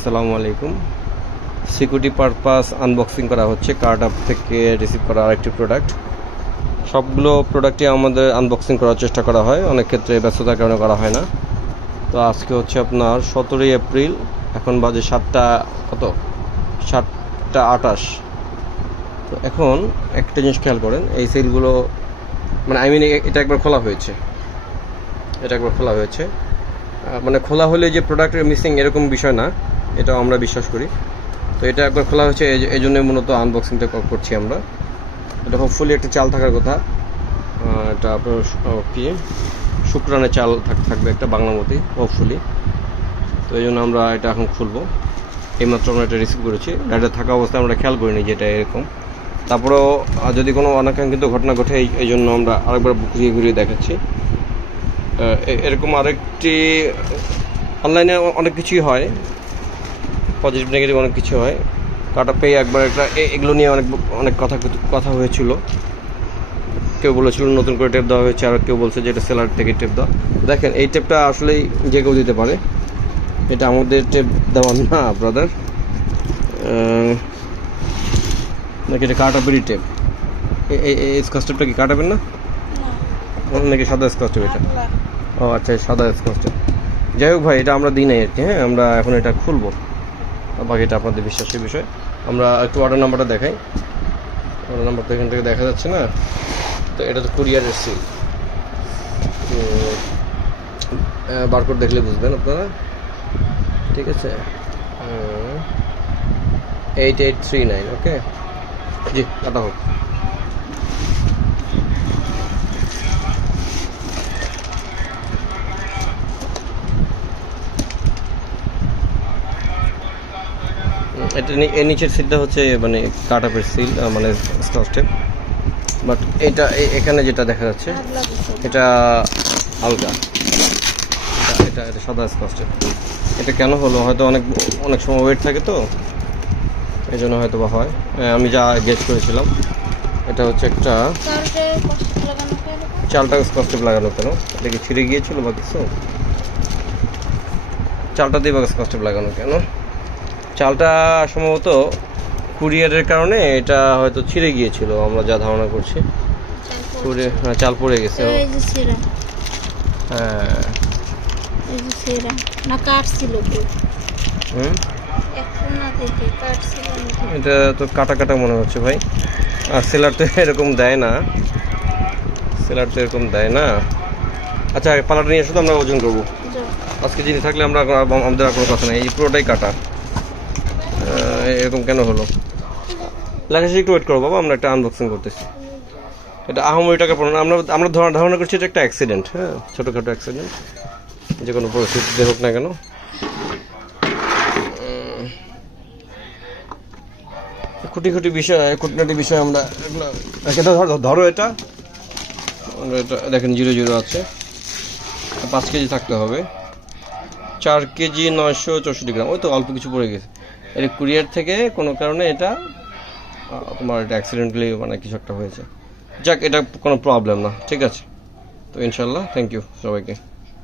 আসসালামু আলাইকুম। Security purpose unboxing করা হচ্ছে কার্ড আপ থেকে রিসিভ করা আরেকটি প্রোডাক্ট। সবগুলো প্রোডাক্টই আমাদের আনবক্সিং করার চেষ্টা করা হয়, অনেক ক্ষেত্রে ব্যস্ততার কারণে করা হয় না। তো আজকে হচ্ছে আপনার 17ই এপ্রিল, এখন বাজে 7:28। তো এখন একটা জিনিস খেয়াল করেন, এই সেলগুলো মানে এটা একবার খোলা হয়েছে, মানে খোলা হলে যে প্রোডাক্টের মিসিং এরকম বিষয় না, এটাও আমরা বিশ্বাস করি। তো এটা একবার খোলা হয়েছে, এই জন্যই মূলত আনবক্সিংটা করছি আমরা। এটা হোপফুলি একটা চাল থাকার কথা, এটা আপনার কি শুক্রানের চাল থাকবে একটা বাংলামতি হোপফুলি। তো এই জন্য আমরা এটা এখন খুলবো। এইমাত্র আমরা এটা রিসিভ করেছি, এটা থাকা অবস্থায় আমরা খেয়াল করিনি যে এটা এরকম। তারপরেও যদি কোনো অনাকাঙ্ক্ষিত ঘটনা ঘটে এই জন্য আমরা আরেকবার ঘুরিয়ে দেখাচ্ছি। এরকম আরেকটি অনলাইনে অনেক কিছুই হয়, পজিটিভ নেগেটিভ অনেক কিছু হয়। কাটা পেয়ে একবার একটা এগুলো নিয়ে অনেক কথা হয়েছিল। কেউ বলেছিল নতুন করে টেপ দেওয়া হয়েছে, আর কেউ বলছে যে এটা সেলার থেকে টেপ দেওয়া। দেখেন এই টেপটা আসলেই যে কেউ দিতে পারে, এটা আমাদের টেপ দেওয়া না ব্রাদার, নাকি এটা কাটাপেরই টেপ। এই স্কচ টেপটা কি কাটাবেন না নাকি সাদা স্কচ টেপ? এটা ও আচ্ছা, সাদা স্কচ টেপ। যাই হোক ভাই, এটা আমরা দিই নাই আর কি। হ্যাঁ, আমরা এখন এটা খুলবো, বাকিটা আপনাদের বিশ্বাসের বিষয়। আমরা একটু অর্ডার নাম্বারটা দেখাই। অর্ডার নাম্বার তো এখান থেকে দেখা যাচ্ছে না। তো এটা তো কুরিয়ারের সিল, বারকোড দেখলে বুঝবেন আপনারা। ঠিক আছে, 8839। ওকে জি, কাটা হোক। এটা এর নিচের সিলটা হচ্ছে মানে কাটআপের সিল, মানে স্কচ টেপ। বাট এটা এখানে যেটা দেখা যাচ্ছে এটা আলগা, এটা সাদা স্কচ টেপ। এটা কেন হলো, হয়তো অনেক সময় ওয়েট থাকে, তো এই জন্য হয়তো বা হয়। আমি যা গেস করেছিলাম, এটা হচ্ছে একটা চালটা স্কচ টেপ লাগানো কেন, এটা কি ছিঁড়ে গিয়েছিল বা কিছু? চালটা দিয়ে বা স্কচ টেপ লাগানো কেন? চালটা সম্ভবত কুরিয়ারের কারণে এটা হয়তো ছিঁড়ে গিয়েছিল, আমরা যা ধারণা করছি। চাল পড়ে গেছে। হ্যাঁ, এটা তো কাটা মনে হচ্ছে ভাই। আর সেলার তো এরকম দেয় না, আচ্ছা, পালাটা নিয়ে এসে তো আমরা ওজন করবো আজকে। জিনিস থাকলে আমাদের আর কোনো কথা নেই। এই পুরোটাই কাটা, এরকম কেন হলো? লেখাশি একটু ওয়েট করো বাবা, আমরা একটা আনবক্সিং করতেছি। এটা আহামরি টাকা পড়ো না, আমরা ধারণা করছি এটা একটা অ্যাক্সিডেন্ট। হ্যাঁ, ছোটোখাটো অ্যাক্সিডেন্ট, যে কোনো পরিস্থিতিতে হোক না কেন। খুঁটিনাটি বিষয় আমরা ধরো। এটা দেখেন 00 আছে, 5 কেজি থাকতে হবে, 4 কেজি 964 গ্রাম। ওই তো অল্প কিছু পড়ে গেছে। এটা কুরিয়ার থেকে কোনো কারণে এটা তোমার এটা অ্যাক্সিডেন্টালি মানে কিছু একটা হয়েছে। যাক, এটা কোনো প্রবলেম না, ঠিক আছে। তো ইনশাল্লাহ, থ্যাংক ইউ সবাইকে।